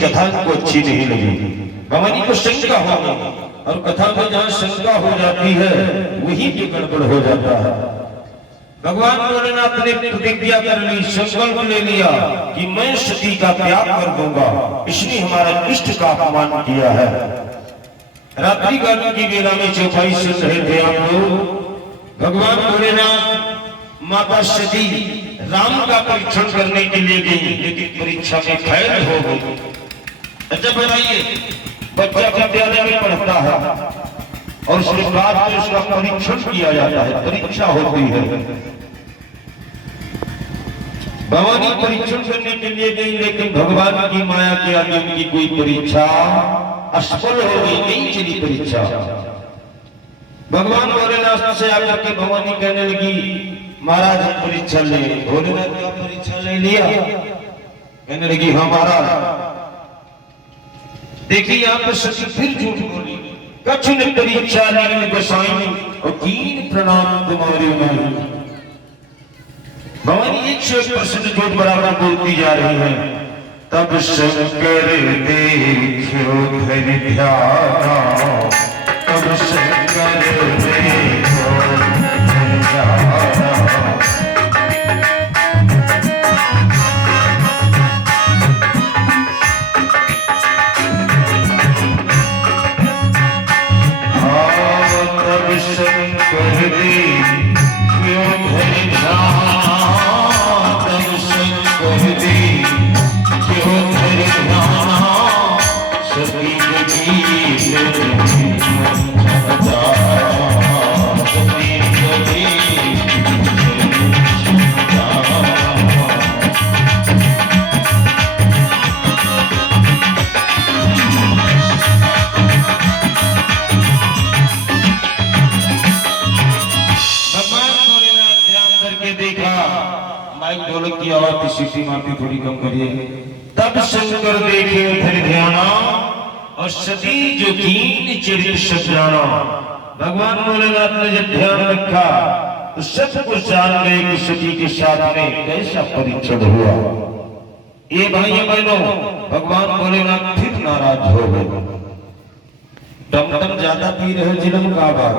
कथा को अच्छी नहीं लगी। भवानी को शंका हो गई और कथा में जहाँ शंका हो जाती है वही भी गड़बड़ हो जाता है। भगवान भोलेनाथ ने प्रतिज्ञा कर ली, संकल्प ले लिया कि मैं सती का त्याग कर दूंगा। इसने हमारा इष्ट का अपमान किया है। रात्रि काल की वेला में चौपाई सुन रहे थे आप लोग। भगवान भोलेनाथ माता सती राम का परीक्षण करने के लिए गई, लेकिन परीक्षा में फेल हो गई। अच्छा बताइए, बच्चा विद्यालय में पढ़ता है और उसके बाद उसका परीक्षण किया जाता है, परीक्षा होती है। भवानी परीक्षण करने के लिए गई, लेकिन भगवान की माया के आगे उनकी कोई परीक्षा असफल हो गई, नहीं चली परीक्षा। भगवान भोलेनाथ से आकर के भवानी कहने लगी, महाराज परीक्षा ले। भोलेनाथ का परीक्षा ले लिया, कहने लगी हाँ महाराज। देखिए यहाँ पर सती फिर झूठ बोली, कछुन परीक्षा लीन गोसाई और कीन प्रणाम तुम्हारे माई। भवानी 101% झूठ बराबर बोलती जा रही है। तब शंकर देखो धरि ध्याना, तब शंकर देखो धरि ध्याना। सीटी मापी थोड़ी कम करिए। तब शंकर देखे धरि ध्याना और सती जो कीन चरित सब जाना। भगवान भोलेनाथ ने जब ध्यान रखा तो सब कुछ जान गए कि सती के साथ में कैसा परीक्षण हुआ। ये भाइयों बहनों, भगवान भोलेनाथ फिर नाराज हो गए। टमटम ज्यादा पी रहे जिलम का बात।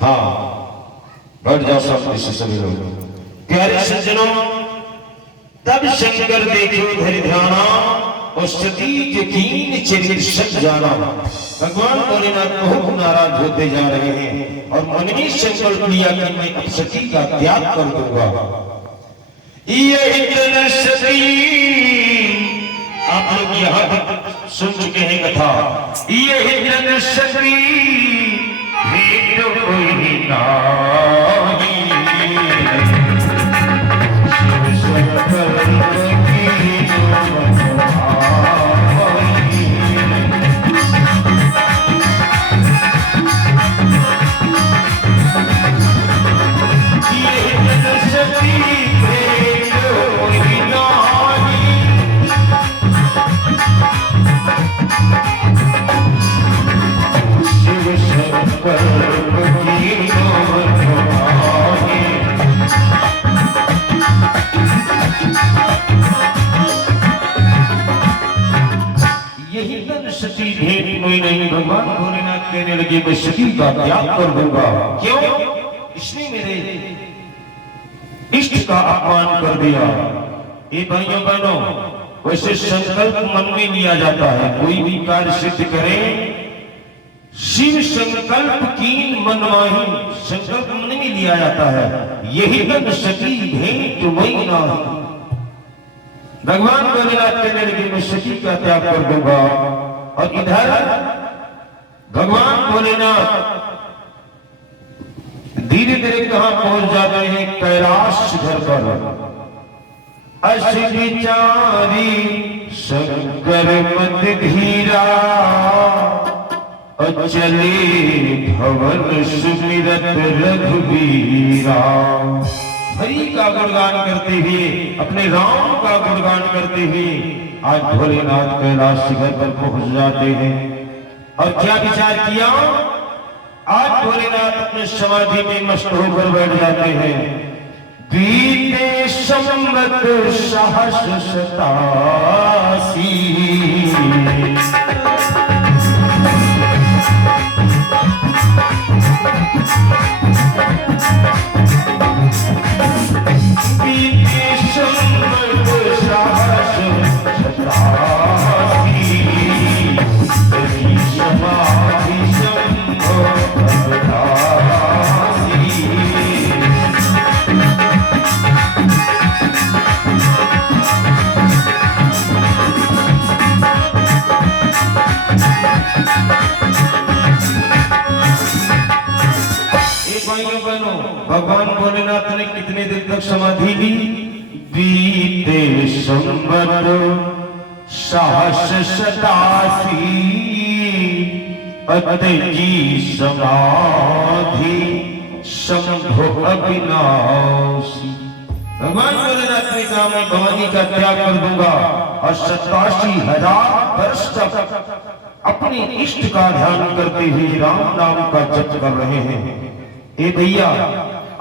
हाँ बढ़ जाओ सब सभी लोग। प्यारे सज्जनों, तब शंकर देखो धरि ध्याना और सती के कीन चरित सब जाना। भगवान भोलेनाथ बहुत नाराज होते जा रहे हैं और मन में संकल्प लिया कि मैं अब सती का त्याग कर दूंगा। यही सती, आप लोग यहाँ सुन चुके हैं कथा। यही सती भेद कोई नहीं, नहीं। भगवान भोलेनाथ कहने लगे मैं सती का त्याग कर दूंगा। क्यों? इसने मेरे इष्ट का अपमान कर दिया। ये भाइयों बहनों, वैसे संकल्प मन में लिया जाता है। कोई भी कार्य सिद्ध करे, शिव संकल्प कीन मन माही, संकल्प मन में लिया जाता है। यही तक सती भेंट वही ना। भगवान भोलेनाथ कहने लगे मैं सती का त्याग कर दूंगा। और इधर भगवान भोलेनाथ धीरे धीरे कहां पहुंच जाते हैं? कैलाश घर पर। अस विचारी शंकर मत धीरा और चले भवन सुमिरत रघुवीरा। हरि का गुणगान करते हुए, अपने राम का गुणगान करते हुए आज भोलेनाथ कैलाश शिखर पर पहुंच जाते हैं। और क्या विचार किया? आज भोलेनाथ अपने समाधि में मस्त होकर बैठ जाते हैं। बीते संवत सहस्र 87 तक समाधि ली। बीते संवत सहस 87 अतजी समाधि शंभु अविनाशी। भगवान भोलेनाथ ने कहा मैं भवानी का त्याग कर दूंगा और 87,000 वर्ष तक अपने इष्ट का ध्यान करते हुए राम नाम का जप कर रहे हैं। ए भैया,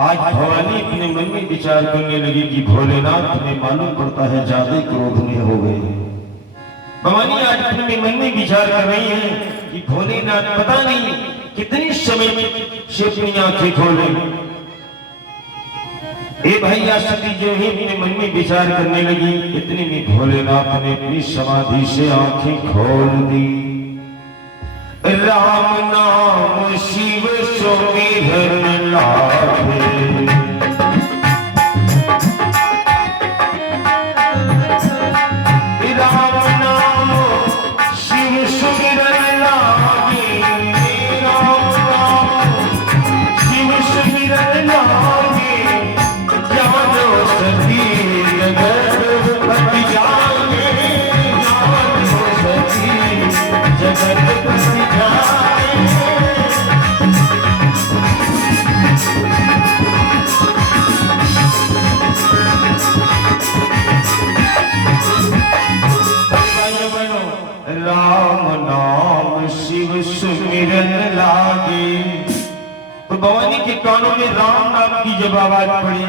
आज भवानी अपने मन में विचार करने लगी कि भोलेनाथ ने मालूम पड़ता है ज्यादा क्रोध में हो गए। भवानी आज अपने मन में विचार कर रही है कि भोलेनाथ पता नहीं कितनी समय से अपनी आंखें खोले। ए भैया, सती जो ही अपने मन में विचार करने लगी, इतने में भोलेनाथ ने अपनी समाधि से आंखें खोल दी। राम नाम शिव सुमिरन लागे, राम नाम शिव सुमिरन लागे, राम नाम शिव सुमिरन लागे, जानो सती जगतपति जागे, जानो सती जगतपति जागे। राम नाम शिव सुमिरन लागे। तो भवानी के कानों में राम नाम की जब आवाज पड़ी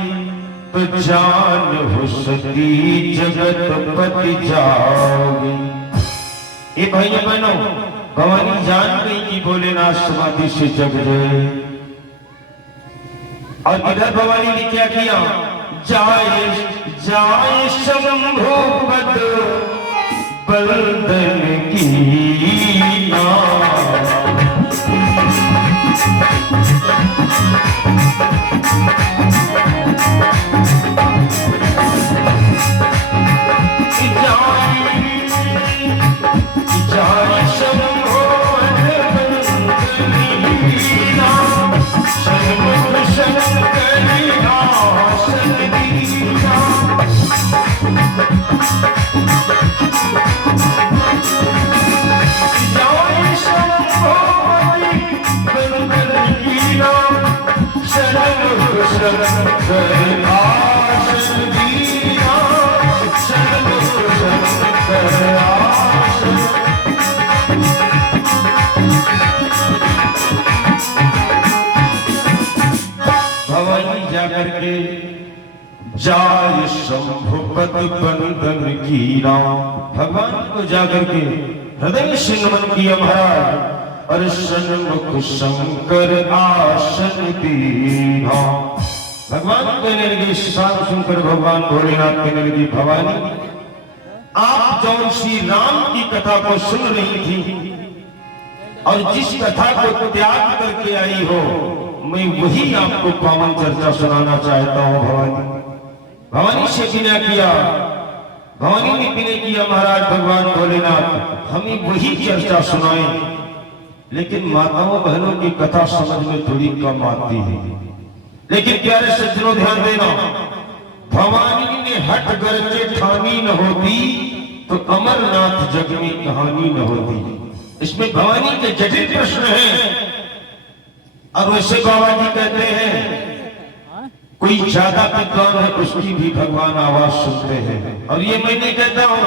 तो जान हो सती जगतपति जागे। ये भाइयों बहनों, भवानी जान गई कि भोलेनाथ समाधि से जग गए। और इधर भवानी ने क्या किया? जाए जाए शंभु पद बंदन की भवानी जाकर के जाय शंभु पद बंदन की राम। भगवान को जाकर के हृदय से नमन किया महाराज, और सन्मुख शंकर आसन दीना। भगवान कहने लगे, शान सुनकर भगवान भोलेनाथ कहने लगी, भवानी आप जौन श्री राम की कथा को सुन रही थी और जिस कथा को त्याग करके आई हो, मैं वही आपको पावन चर्चा सुनाना चाहता हूं। भवानी से विनय किया, भवानी ने विनय किया, महाराज भगवान भोलेनाथ हमें वही चर्चा सुनाए। लेकिन माताओं बहनों की कथा समझ में थोड़ी कम आती है। लेकिन प्यारे सज्जनों ध्यान देना, भवानी ने हट गरजे ठानी न होती तो अमरनाथ जग में कहानी न होती। इसमें भवानी के जटिल प्रश्न हैं। और वैसे बाबा जी कहते हैं कोई ज्यादा विद्वान है उसकी भी भगवान आवाज सुनते हैं। और ये मैं नहीं कहता हूं,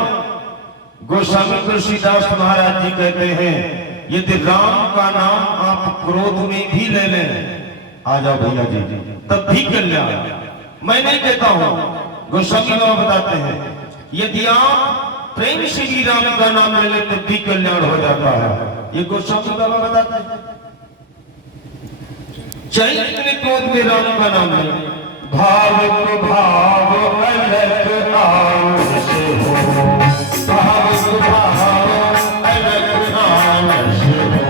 गोस्वामी तुलसीदास महाराज जी कहते हैं यदि राम का नाम आप क्रोध में भी ले लें, आ जाओ भैया जी, तब भी कल्याण। मैं नहीं कहता हूं, गोस्वामी बाबा बताते हैं यदि आप प्रेम से भी राम का नाम ले लें तब भी कल्याण हो जाता है। ये गोस्वामी बाबा बताते हैं। चैत्र क्रोध में राम का नाम ले, भाव को भाव अलग आन से हो, भाव को भाव अलग आन से हो।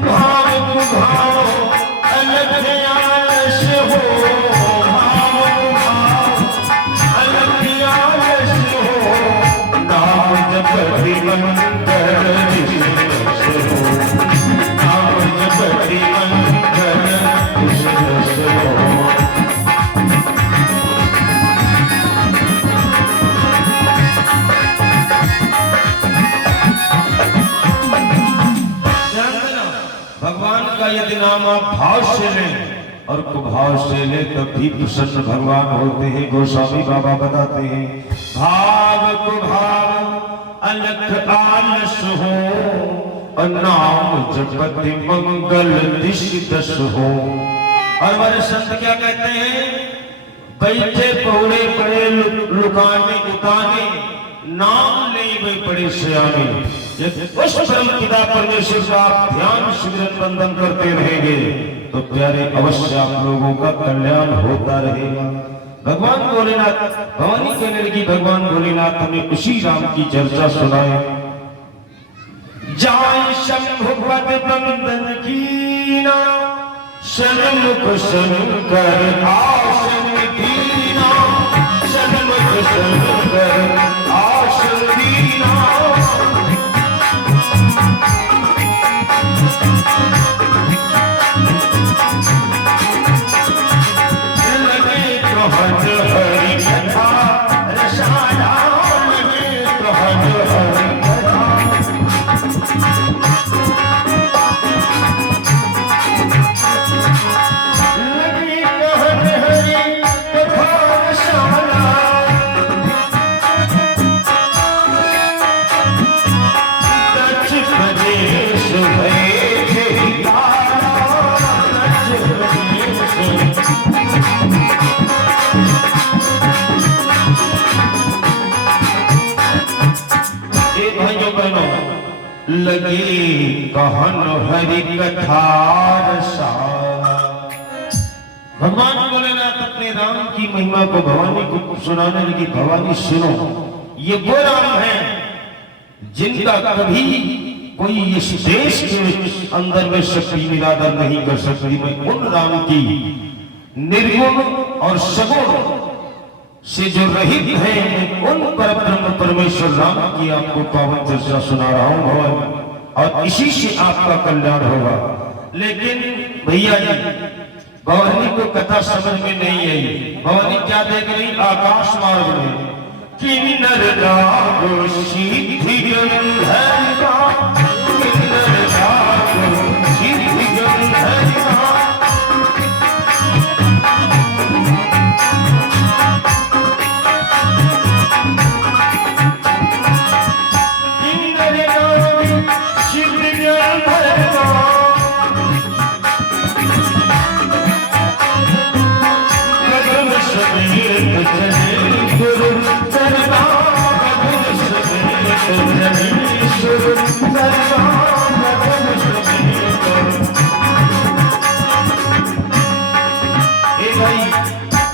भाव को भाव अलग आन से हो, भाव को भाव अलग आन से हो। नाम जपति मंत्र से हो, नाम जपति नाम आप भाव से लें और कुभाव से ले तब भी प्रसन्न भगवान होते हैं। गोस्वामी बाबा बताते हैं, भाव कुभाव अलख आलस हो और नाम जपति मंगल दिश दस हो। और हमारे संत क्या कहते हैं, बैठे पौड़े पड़े लुकाने उताने, नाम ले वे बड़े सियाने। उस परम पिता परमेश्वर का आप ध्यान सिमरन बंधन करते रहेंगे तो प्यारे अवश्य आप लोगों का कल्याण होता रहेगा। भगवान भोलेनाथ, भवानी कहने लगी भगवान भोलेनाथ हमें उसी राम की चर्चा सुनाए। जाय शंभु पद बंदन कीना, सन्मुख शंकर आसन दीना, सन्मुख शंकर आसन दीना। हरि कथा रसाला लगे तो हरि कथा। लगी कहत हरि कथा रसाला, दक्ष प्रदेश भये थे तारा, दक्ष प्रदेश। लगे कहन हरि कथा रसाला। भगवान भोलेनाथ अपने राम की महिमा को भवानी को सुनाने लगी। भवानी सुनो, ये वो राम है जिनका कभी कोई इस देश के अंदर में शक्ति निरादर नहीं कर सकती। मैं उन राम की निर्गुण और सगुण से जो रहित है, उन परब्रह्म परमेश्वर राम की आपको पावन चर्चा सुना रहा हूं भगवान, और इसी से आपका कल्याण होगा। लेकिन भैया जी, भवानी को कथा समझ में नहीं आई। भवानी क्या देख रही, आकाश मार्ग में किन्नर राग सिद्धि गंधर्वा, किन्नर राग सिद्धि गंधर्वा।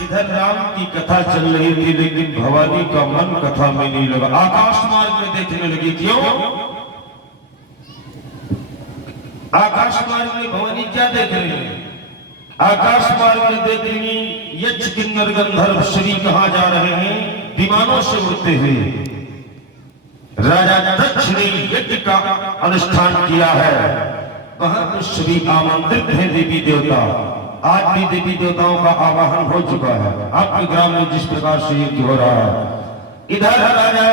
इधर राम की कथा चल रही थी, लेकिन भवानी का मन कथा में नहीं लगा, आकाश मार्ग में देखने लगी। क्यों? आकाश मार्ग में भवानी क्या देख रही है? आकाश मार्ग में देख रही यक्ष किन्नर गंधर्व श्री कहा जा रहे हैं, विमानों से उड़ते हुए। राजा दक्ष ने यज्ञ का अनुष्ठान किया है, वहां पर सभी आमंत्रित हैं देवी देवता। आज भी देवी देवताओं का आवाहन हो चुका है आपके ग्राम में, जिस प्रकार से यज्ञ हो रहा है। इधर राजा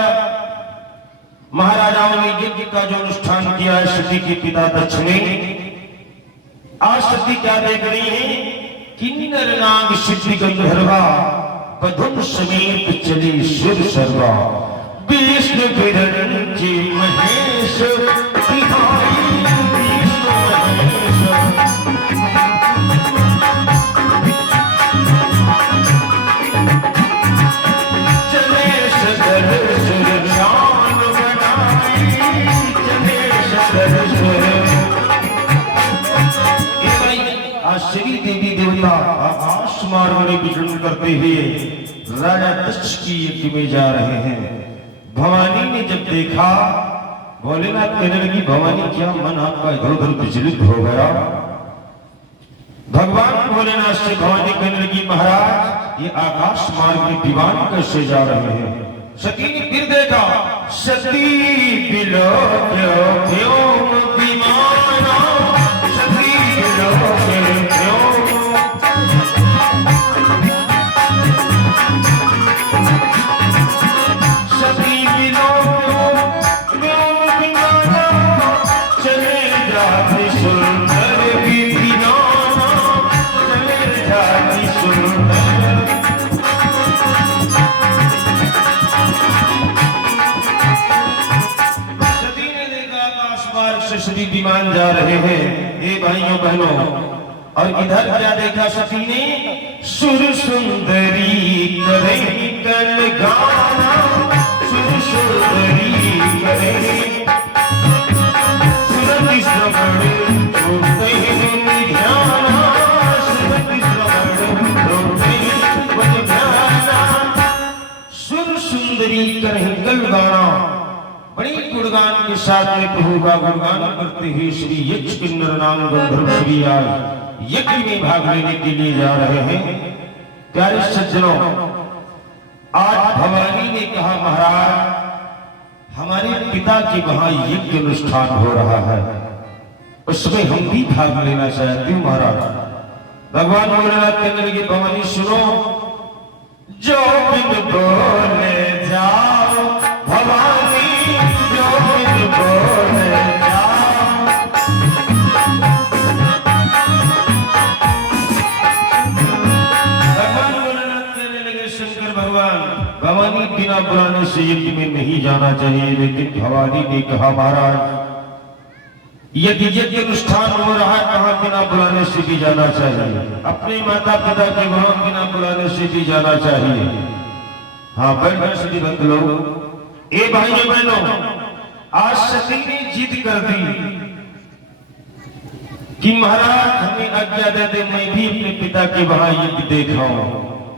महाराजाओं ने यज्ञ का जो अनुष्ठान किया है सती के पिता दक्ष ने। आज सती क्या देख रही है, किन्नर नाग सिद्धि गंधर्वा, बधुन समेत चली सुर सर्वा। विष्णु विरंची महेश तिहारी, विष्णु महेश। चले सगर सुर शान बनाई, चले सगर सुर। श्री देवी देवता आकाश मार्ग में विचरण करते हुए राजा दक्ष की यज्ञ में जा रहे हैं। भवानी ने जब देखा, भोलेनाथ कहने लगी, भवानी क्या मन आपका इधर उधर विचलित हो गया? भगवान भोलेनाथ से भवानी कहने लगी, महाराज ये आकाश मार्ग में विमान कैसे जा रहे हैं? सती ने फिर देखा, सती बिलो क्यों विमाना, सती बिलो क्यों। सती बिलो क्यों विमाना, चले जाते सुंदर विपिना। विमान जा रहे हैं, ये भाइयों बहनों। और इधर क्या देखा सती ने? सुर सुंदरी करे कन गाना, सुर सुंदरी करे सुरति श्रवण छोड़ते ही ध्याना, सुरति श्रवण छोड़ते ही ध्याना। सुर सुंदरी करे कल गाना, बड़ी गुणगान के साथ में प्रभु का गुणगान करते हुए श्री यक्ष किन्नर नाम गंधर्व श्री आज यज्ञ में भाग लेने के लिए जा रहे हैं। प्यारे सज्जनों, आज भवानी ने कहा महाराज हमारे पिता के वहां यज्ञ अनुष्ठान हो रहा है, उसमें हम भी भाग लेना चाहते हैं महाराज। भगवान भोलेनाथ कहने लगे भवानी सुनो, जो बिन बोले जाओ भवानी, जो बिन बोले जाओ। भगवान भोलेनाथ कहने लगे शंकर भगवान भवानी बिना बुलाने से यज्ञ में नहीं जाना चाहिए। लेकिन भवानी ने कहा महाराज यदि यज्ञ अनुष्ठान हो रहा है कहाँ बिना बुलाने से भी जाना चाहिए, अपने माता पिता के वहां बिना बुलाने से भी जाना चाहिए। हाँ बैठ गए सभी भक्त लोग। ए भाइयों बहनों, आज सती ने जिद कर दी कि महाराज हमें आज्ञा दे दे, मैं भी अपने पिता के वहां यज्ञ देखाऊं।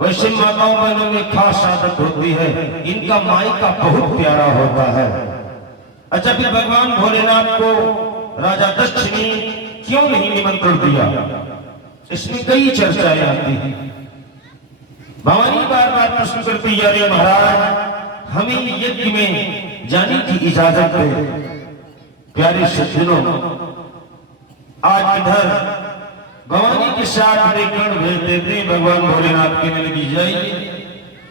वैसे माताओं बहनों में खास आदत होती है, इनका मायका बहुत प्यारा होता है। अच्छा फिर भगवान भोलेनाथ को राजा दक्ष ने क्यों नहीं निमंत्रण दिया, इसमें कई चर्चाएं आती हैं। भवानी बार बार प्रश्न करती यारे महाराज हमें यज्ञ में जाने की इजाजत दे। प्यारे सज्जनों, आज इधर भवानी के साथ लेकर भेज देते भगवान भोलेनाथ के लगी जाइए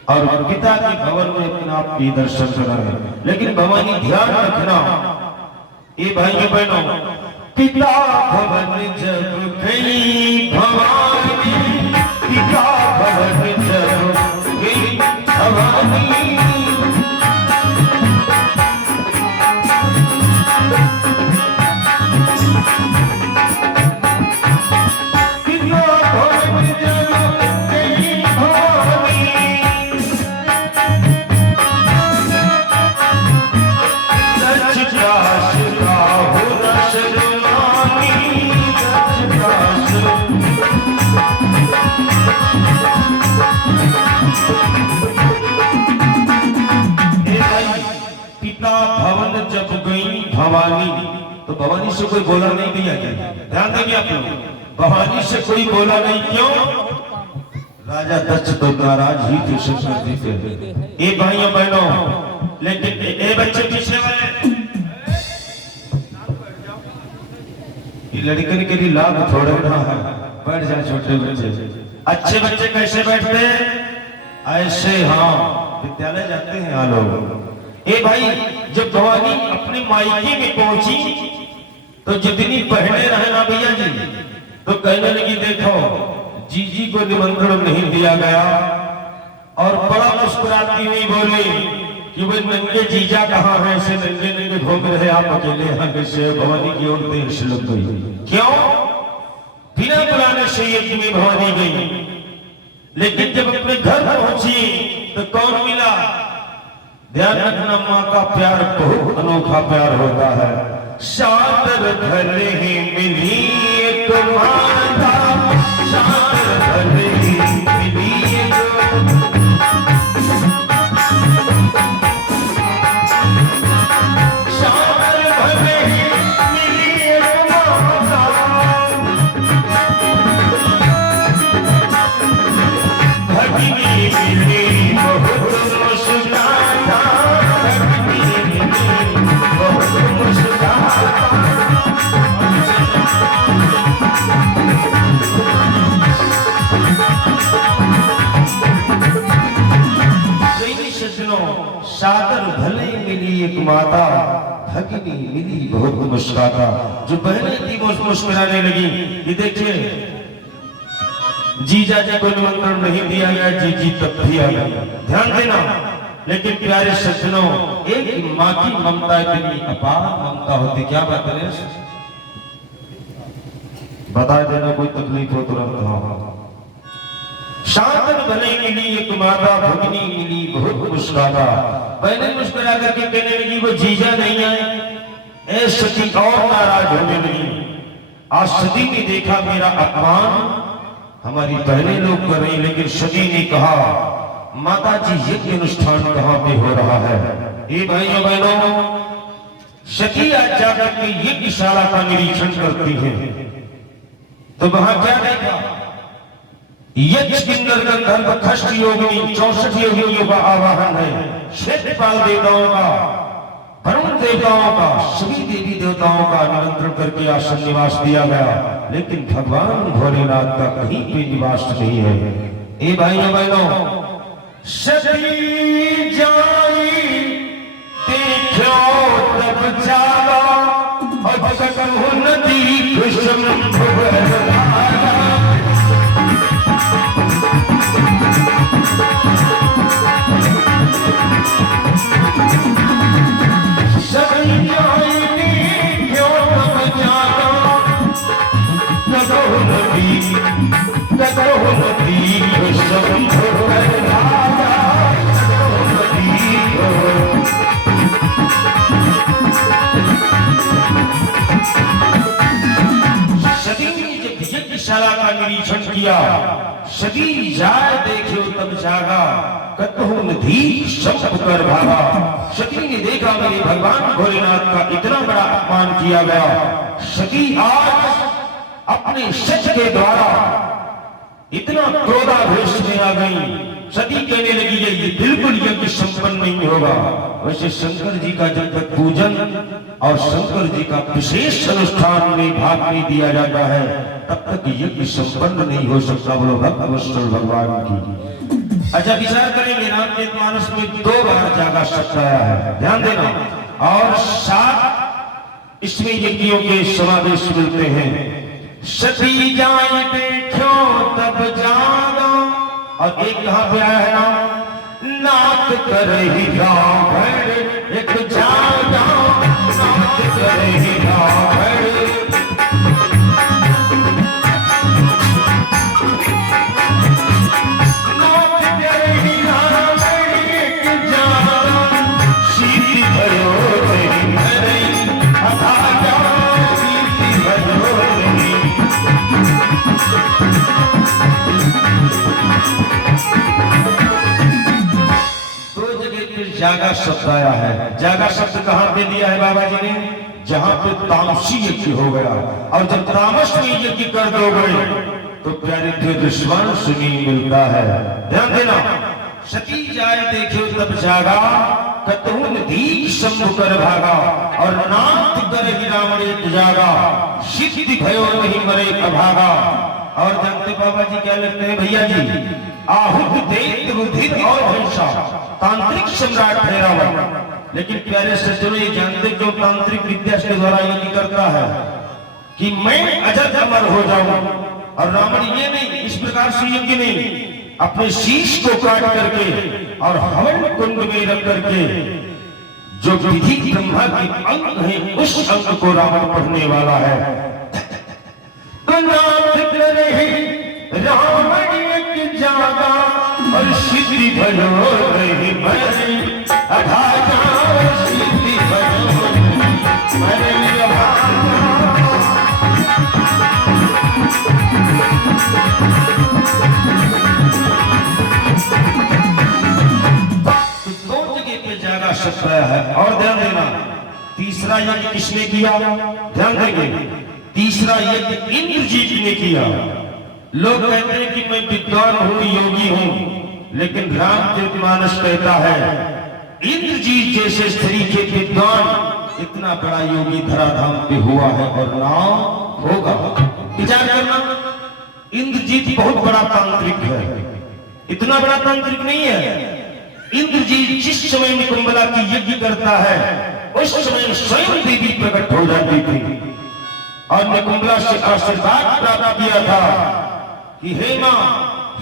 और पिता के भवन में अपने आप की दर्शन कराएं। लेकिन भवानी ध्यान रखना ये भाइयों बहनों, पिता भवन जब गई भवानी, पिता भवन जब गई भवानी, भवानी तो भवानी से कोई बोला नहीं दिया गया। ध्यान देंगे आप लोग, भवानी से कोई बोला नहीं, क्यों? राजा दक्ष तो नाराज ही थे शंकर जी से। ये भाइयों बहनों, लेकिन ये बच्चे पीछे वाले ये लड़कन के लिए लाभ थोड़े ना है, बैठ जाए छोटे बच्चे। अच्छे बच्चे कैसे बैठते ऐसे, हाँ विद्यालय जाते हैं यहाँ लोग। ए भाई जब भवानी अपने मायके में पहुंची तो जितनी बहनें रहे ना भैया जी, तो कहने लगी देखो जीजी को निमंत्रण नहीं दिया गया। और बड़ा मुस्कुराती हुई बोली कि वो नंगे जीजा कहाँ है, ऐसे नंगे नंगे घूम रहे आप अकेले यहाँ कैसे। भवानी की ओर देर से लग गई, क्यों? बिना बुलाने से यज्ञ में भवानी गई। लेकिन जब अपने घर पहुंची तो कौन मिला? ध्यान रखना, माँ का प्यार बहुत अनोखा प्यार होता है। सादर भले ही मिली एक माता, सादर भले ही मिली एक, सादर भले ही मिली एक माता, भगिनी मिली बहुत मुस्कुराता, सादर भले मिली एक माता, भगिनी मिली बहुत मुस्कुराता। जो बहनें थी वो मुस्कुराने लगी। ये देखिए जीजा जी को निमंत्रण नहीं दिया गया, जीजी तब भी आ गया। ध्यान देना। लेकिन प्यारे सज्जनों, एक माँ की ममता इतनी अपार ममता होती, क्या बात है, बता देना कोई तकलीफ हो तुरंत। हाँ, शांतन भले मिली एक माता भगिनी मिली बहुत मुस्कुराता। पहले मुस्कुरा करके कहने लगी वो जीजा नहीं आए। ए सती और नाराज होने लगी। आज सती ने देखा मेरा अपमान हमारी बहनें लोग कर रही, लेकिन सती ने कहा माता जी यज्ञ अनुष्ठान कहाँ पे हो रहा है। ये भाइयों बहनों, सती आज जाकर के यज्ञशाला का निरीक्षण करती है तो वहां क्या देखा, यज्ञ किन्नर गंधर्व खष्ट योगिनी 64 योगिनियों का आवाहन है। क्षेत्रपाल देवताओं का, वरुण देवताओं का, सभी देवी देवताओं का निमंत्रण करके आसन निवास दिया गया, लेकिन भगवान भोलेनाथ का कहीं भी निवास नहीं है। ए भाइयों बहनों, सती जाई देखो तब जागा और सकहु नदी कुसुम भुवरधारा। सती जाई देखो तब जागा सकहु नदी कुसुम भुवरधारा। यज्ञशाला का निरीक्षण किया, सती जाए देखो तब जागा कतहु नदी सब कर भागा। सती ने देखा मेरे भगवान भोलेनाथ का इतना बड़ा अपमान किया गया। सती आज अपने सच के द्वारा इतना क्रोधावेश में आ गई। सती कहने लगी है ये बिल्कुल यज्ञ संपन्न नहीं होगा। वैसे शंकर जी का जब तक पूजन और शंकर जी का विशेष अनुष्ठान में भाग नहीं दिया जाता है तब तक यज्ञ संपन्न नहीं हो सकता। बोलो भक्त वत्सल भगवान की। अच्छा, विचार करेंगे रामचरितमानस में 2 बार जागा शब्द आया है, ध्यान देना, और 7 इसमें यज्ञों के समावेश मिलते हैं। सती जाए देखो तब जागा, और एक कहां पे आया है नाम, नाथ करहि रावण एक जागा, नाथ करहि रावण। नाथ करहि रावण एक जागा, सीति भयो तेरी भरई अभागा, सीति भयो तेरी। जागा शब्द आया है। जागा शब्द कहां पे दिया है बाबा जी ने, जहां पे तामसी यज्ञ हो गया, और जब तामस में यज्ञ कर दोगे तो प्यारे थे दुश्मन सुनी मिलता है। ध्यान देना, सती जाए देखो तब जागा कतहु नदी शंभु कर भागा, और नाथ कर ही रावण एक जागा, सिद्धि भयो नहीं मरे अभागा। और जानते बाबा जी क्या लिखते हैं भैया जी, आहुत दैत्य रुधिर और हिंसा तांत्रिक सम्राट है रावण। लेकिन प्यारे सज्जनों, ये जानते क्यों तांत्रिक विद्या के द्वारा यज्ञ करता है कि मैं अजर अमर हो जाऊं, और रावण ये नहीं, इस प्रकार से यज्ञ नहीं, अपने शीश को काट करके और हवन कुंड में रख करके जो विधि ब्रह्मा के अंग है उस अंग को रावण पढ़ने वाला है। तो नाथ करे रावण एक जागा, और सिद्धि भयो नहीं मरे अभागा, सिद्धि भयो मरे अभागा। तो 2 जगह पे जागा शब्द आया है। और ध्यान देना, तीसरा यज्ञ किसने किया, ध्यान देंगे, तीसरा यज्ञ इंद्रजीत ने किया। लोग कहते हैं कि मैं विद्वान हूं, योगी हूं, लेकिन रामचरितमानस कहता है इंद्रजीत जैसे स्त्री के विद्वान इतना बड़ा योगी धराधाम पे हुआ है और नाम होगा। विचार करना, इंद्रजीत बहुत बड़ा तांत्रिक है, इतना बड़ा तांत्रिक नहीं है। इंद्रजीत जिस समय निकुंबला की यज्ञ करता है उस समय स्वयं देवी प्रकट हो जाती थी और निकुंबला से आशीर्वाद प्राप्त किया था कि हे मां,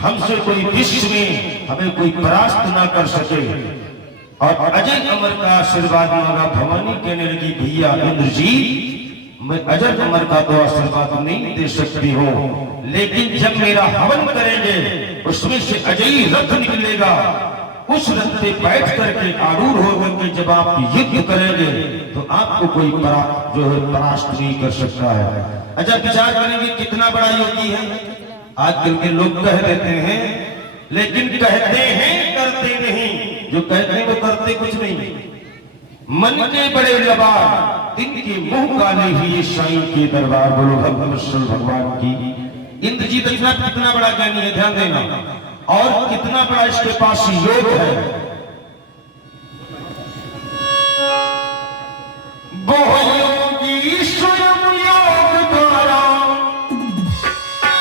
हमसे कोई विश्व में हमें कोई परास्त ना कर सके। और अजय अमर का आशीर्वाद मांगा। भवानी कहने लगी भैया इंद्रजीत मैं अजर अमर का तो आशीर्वाद नहीं दे सकती हूँ, लेकिन जब मेरा हवन करेंगे उसमें से अजयी रथ निकलेगा, उस रथ पे बैठ करके आरूढ़ होकर के जब आप युद्ध करेंगे तो आपको कोई जो है परास्त नहीं कर सकता है। अच्छा विचार करेंगे कितना बड़ा योगी है। आजकल के लोग कह देते हैं, लेकिन कहते हैं करते नहीं, जो कहते हैं वो करते कुछ नहीं। मन के बड़े लबार दिन के मुंह काले ही साईं के दरबार, बोलो भगवान भगवान की। इंद्रजीत कितना बड़ा ज्ञानी है, ध्यान देना, और कितना बड़ा इसके पास योग है। वो योगी स्वयं योग द्वारा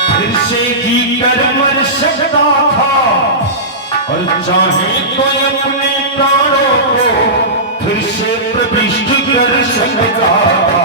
फिर से जी कर मर सकता था, और चाहे तो अपने प्राणों को फिर से प्रविष्ट कर सकता था।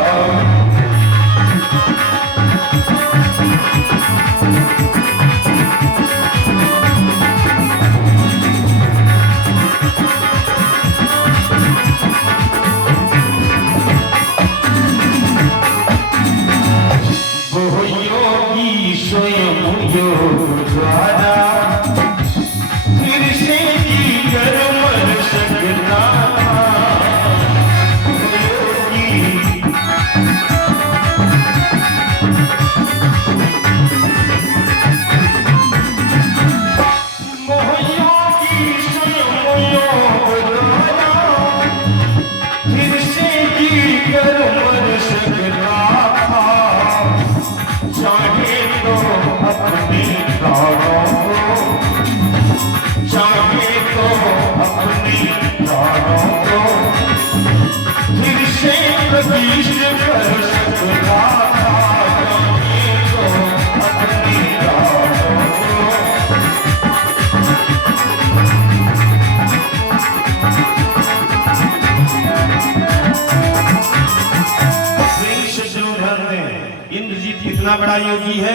कितना बड़ा योगी है।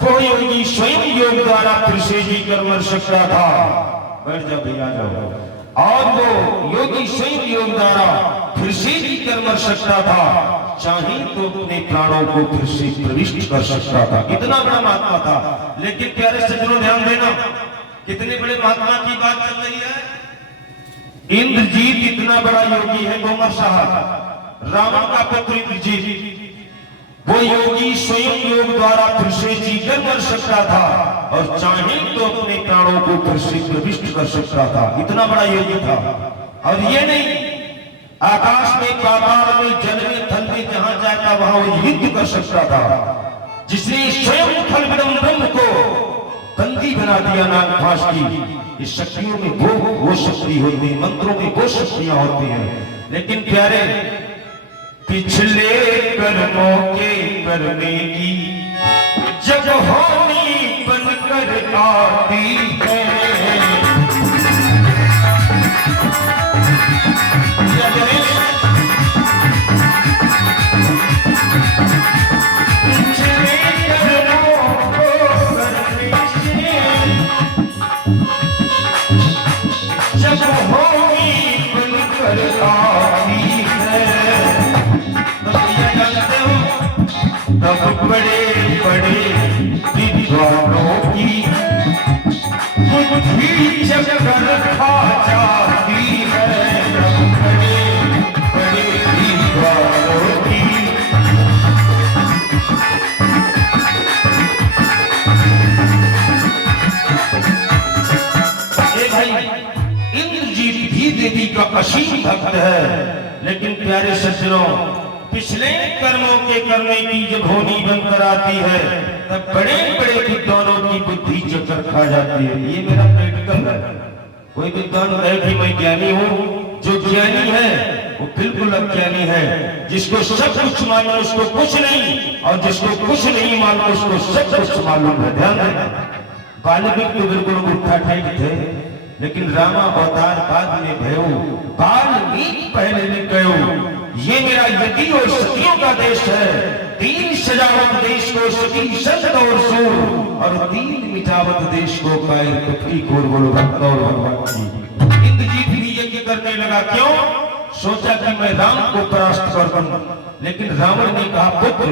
कोई योगी स्वयं योग द्वारा फिर से जी कर मर सकता था। बैठ जाओ भैया जाओ। और वो योगी स्वयं योग द्वारा फिर से जी कर मर सकता था, चाहे तो अपने प्राणों को फिर से प्रविष्ट कर सकता था। इतना बड़ा महात्मा था। लेकिन प्यारे सज्जनों ध्यान देना, कितने बड़े महात्मा की बात चल रही है। इंद्रजीत इतना बड़ा योगी है, गोमर साहब रावण का पुत्र इंद्रजीत, वो योगी स्वयं योग द्वारा फिर से जीकर मर सकता था, और चाहे तो अपने प्राणों को फिर से प्रविष्ट कर सकता था। इतना बड़ा योगी था। और ये नहीं, आकाश में, पाताल में, जल में, थल में, जहां जाता वहां वो युद्ध कर सकता था। जिसने स्वयं खल ब्रह्म को कंदी बना दिया नागपाश की। इस शक्तियों में वो शक्ति होती है, मंत्रों में वो शक्तियां होती हैं। लेकिन प्यारे, पिछले कर्मों के करने की जब होनी बनकर आती है, पिछले कर्मों को करने से जब होनी बनकर आती है, तब बड़े बड़े विद्वानों की बुद्धि चक्कर खा जाती है। तब बड़े बड़े विद्वानों की भाई, इंद्रजीत भी देवी का असीम भक्त है। लेकिन प्यारे सज्जनों, पिछले कर्मों के करने की जब होनी बनकर आती है, तब बड़े बड़े विद्वानों की बुद्धि चक्कर खा जाती है। ये मेरा प्रैक्टिकल है। कोई विद्वान कहे कि मैं ज्ञानी हूँ, जो ज्ञानी है वो बिल्कुल अज्ञानी है। जिसको सब कुछ मालूम उसको कुछ नहीं, और जिसको कुछ नहीं मालूम उसको सब कुछ मालूम है। ध्यान देना, वाल्मीकि तो बिल्कुल उठा ठेक थे, लेकिन रामा अवतार बाद में भयो, वाल्मीकि पहले में गयो। ये मेरा यति और सतियों का देश है। 3 सजावट देश को सती संत और सूर, और 3 मिटावट देश को कायर कपटी कोर, बोलो भक्त और भगवान की। इंद्रजीत भी यज्ञ करने लगा। क्यों? सोचा कि मैं राम को परास्त कर दूं, लेकिन रावण ने कहा पुत्र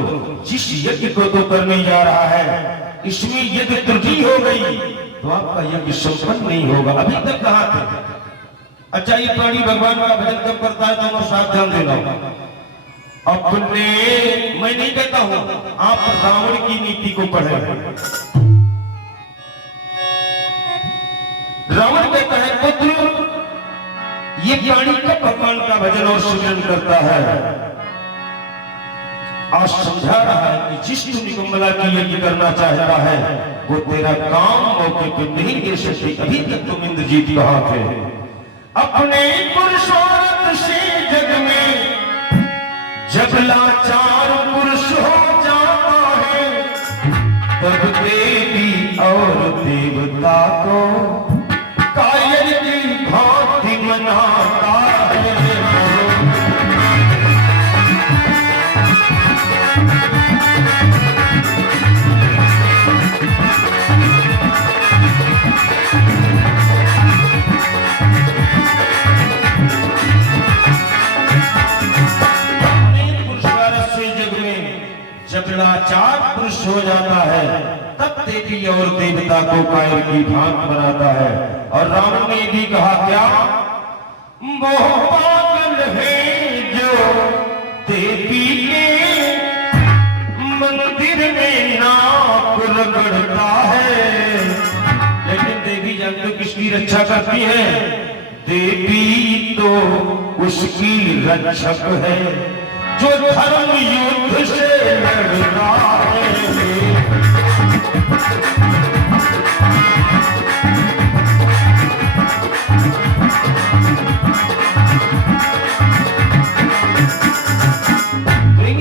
जिस यज्ञ को तो करने जा रहा है इसमें यदि त्रुटि हो गई तो आपका यज्ञ संपन्न नहीं होगा। अभी तक कहां थे? अच्छा ये प्राणी भगवान का भजन कब करता है दोनों साथ ध्यान देना। अपने मैं नहीं कहता हूं, आप रावण की नीति को पढ़े। रावण कहता है पुत्र ये प्राणी कब भगवान का भजन और सुमिरन करता है? आज समझा रहा है कि जिस तू निकम्मला की यज्ञ करना चाहता है वो तेरा काम मौके पे नहीं दे सकती। अभी तक तुम इंद्रजीत कहां थे? अपने पुरुषार्थ से जग में जब लाचार पुरुष हो जाता है तब देवी और देवता को कायर की भांति मनाता है। जब लाचार पुरुष हो जाता है तब देवी और देवता को कायर की भांत बनाता है। और रावण ने भी कहा क्या वो पागल है जो देवी के मंदिर में नाक रगड़ता है। लेकिन देवी जानते किसकी रक्षा करती है? देवी तो उसकी रक्षक है जो धर्म युद्ध से लड़ता है।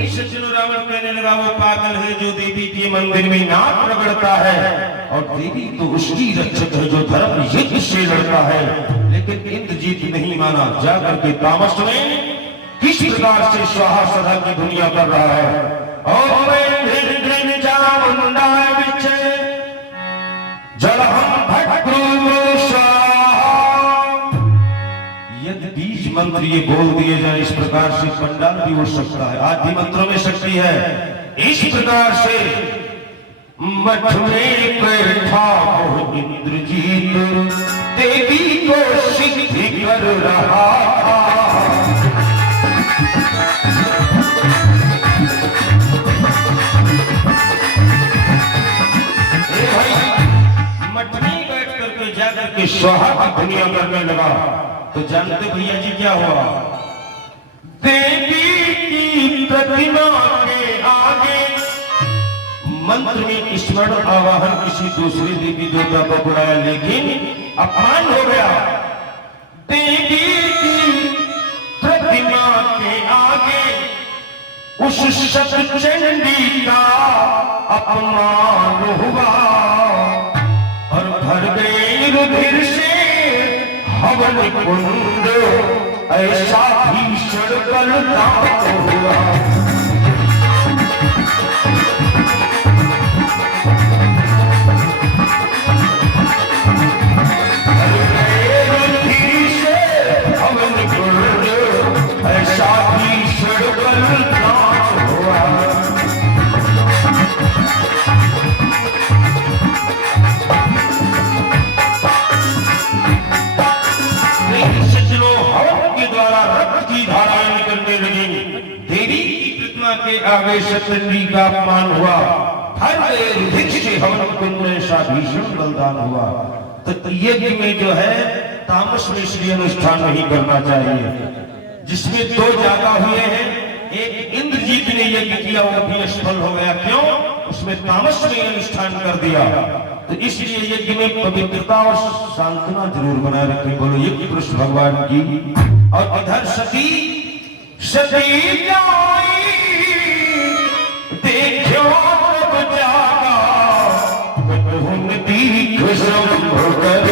सज्जनों रावण कहने लगा वो पागल है जो देवी के मंदिर में नाक रगड़ता है और देवी तो उसकी रक्षक है जो धर्म युद्ध से लड़ता है। लेकिन इंद्रजीत नहीं माना, जाकर के तामस में किस प्रकार से स्वाहा सदा की दुनिया कर रहा है। यदि बीज मंत्र ये बोल दिए जाए इस प्रकार से पंडाल भी उठ सकता है। आदि मंत्रों में शक्ति है। इस प्रकार से मठ में बैठा हो इंद्रजीत देवी को सिद्धि कर रहा था। के स्वाहा की दुनिया करने लगा तो जानते भैया जी क्या हुआ? देवी की प्रतिमा के आगे मंत्र में स्मरण आवाहन किसी दूसरे देवी देवता को बुलाया, लेकिन अपमान हो गया। देवी की प्रतिमा के आगे उस सतचंडी का अपमान हुआ और भर गए रुधिर से हवन कुंड, ऐसा भीषण बलिदान हुआ। भर गए रुधिर से हवन कुंड, ऐसा भीषण बलिदान हुआ। के आगे सतचंडी का अपमान हुआ, हर रुधिर से हवन कुंड में ऐसा भीषण बलिदान हुआ। तो यज्ञ में जो है तामस में इसलिए अनुष्ठान नहीं करना चाहिए। जिसमें दो ज्यादा हुए हैं, एक इंद्रजीत ने यज्ञ किया वो भी असफल हो गया। क्यों? उसमें तामस में अनुष्ठान कर दिया। तो इसलिए यज्ञ में पवित्रता और सांत्वना जरूर बनाए रखें। बोलो यज्ञ पुरुष भगवान की। और इधर सती जाई देखो तब जागा कटहुन दीख संभव कर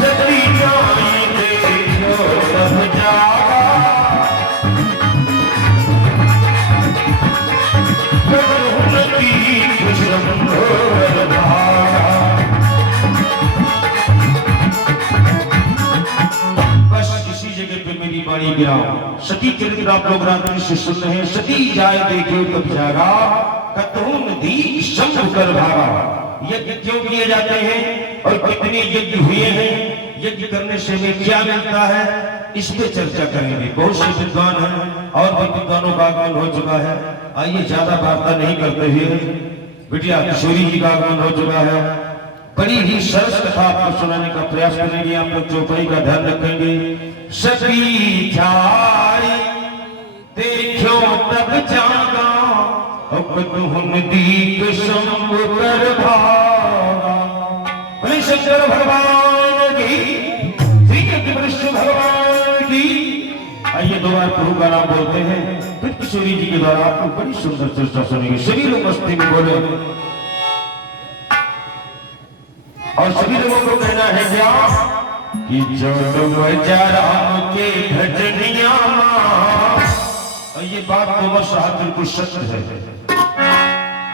सती जाई देखो तब जागा कटहुन दीख संभव कर सती चरित्र आप लोग रात्रि से सुन रहे हैं। सती जाए देखे तब जागा, कतहु नदी शंभ कर भागा। यज्ञ क्यों किए जाते हैं और कितने यज्ञ हुए हैं, यज्ञ करने से हमें क्या मिलता है, इस पे चर्चा करेंगे। बहुत से विद्वान हैं और भी विद्वानों का आगमन हो चुका है। आइए ज्यादा वार्ता नहीं करते हुए बिटिया किशोरी जी का आगमन हो चुका है। बड़ी ही सरस कथा आपको सुनाने का प्रयास करेंगे। आप लोग चौपाई का ध्यान रखेंगे। सती जाए देखो तब जागा, दीप शंभ कर भागा। बोले शंकर भगवान की, श्री कृष्ण भगवान की। आइए दो बार प्रभु का नाम बोलते हैं, फिर किशोरी जी के द्वारा आपको बड़ी सुंदर चर्चा सुनेंगे। सभी लोग मस्ती में बोले और सभी लोगों को कहना है क्या कि जो तुम राम के भजनिया। और ये बात तो बस बिल्कुल सत्य है।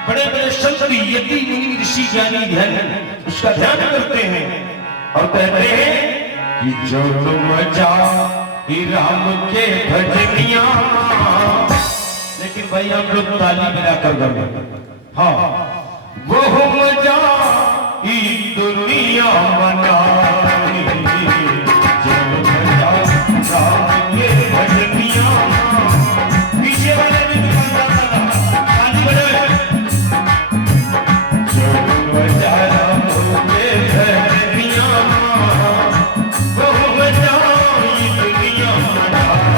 बड़े बड़े संत यति मुनि ऋषि ज्ञानी ध्यान उसका ध्यान करते हैं और कहते हैं कि जो तुम राम के भजनिया। लेकिन भाई हम लोग ताली मिलाकर गए। हाँ, वो मजा दुनिया बनाई, जो मजा राम के भजनिया। पीछे वाले भी ताली बजाए। जो मजा राम के भजनिया, वो मजा दुनिया बनाई,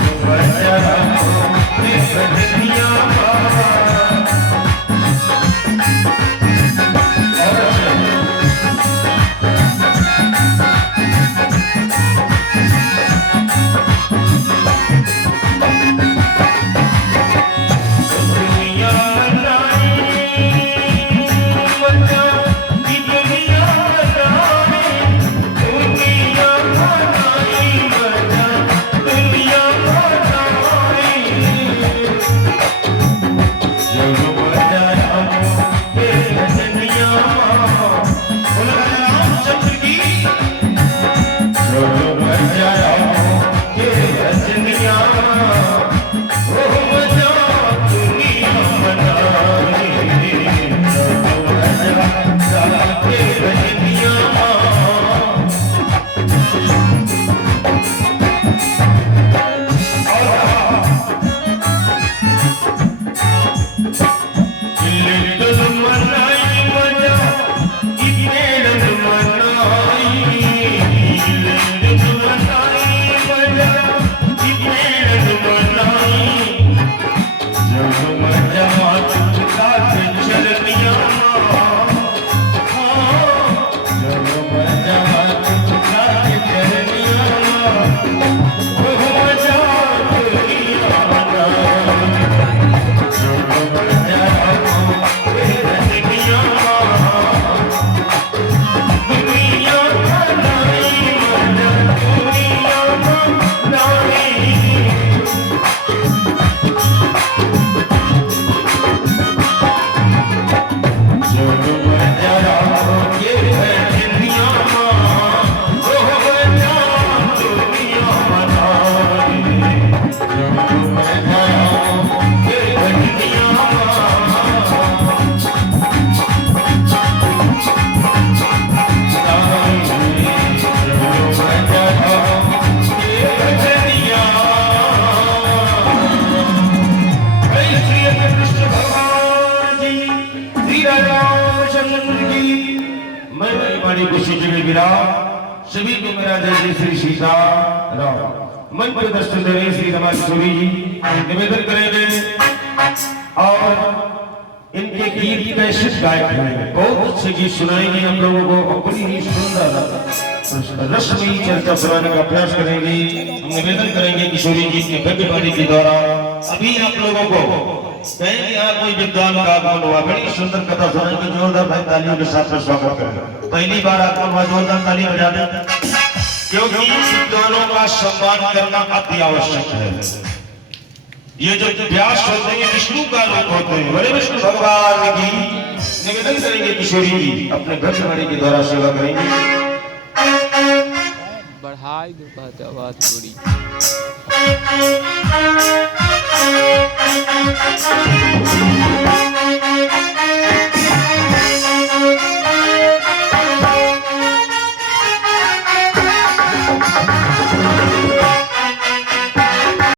जो मजा राम के भजनिया। सभी को मेरा जय जय श्री सीताराम। मन को दर्शन दे रहे श्री रमा किशोरी जी निवेदन करेंगे और इनके गीत कैसे गायक हैं, बहुत अच्छे गीत सुनाएंगे हम लोगों को। अपनी ही सुंदर रसमयी चर्चा सुनाने का प्रयास करेंगे। निवेदन करेंगे किशोरी जी के भव्य वाणी के द्वारा। अभी आप लोगों को कहेंगे यहाँ कोई विद्वान का आगमन हुआ, बड़ी सुंदर कथा सुनाएंगे। जोरदार भाई तालियों के साथ में स्वागत करें। पहली बार आगमन हुआ, जोरदार ताली बजा दें, क्योंकि विद्वानों का सम्मान करना अति आवश्यक है। ये जो व्यास होते हैं विष्णु का रूप होते हैं, बड़े विष्णु भगवान की निवेदन करेंगे किशोरी जी अपने भव्य वाणी के द्वारा सेवा करेंगे। बढ़ाई दो कहते आवाज थोड़ी।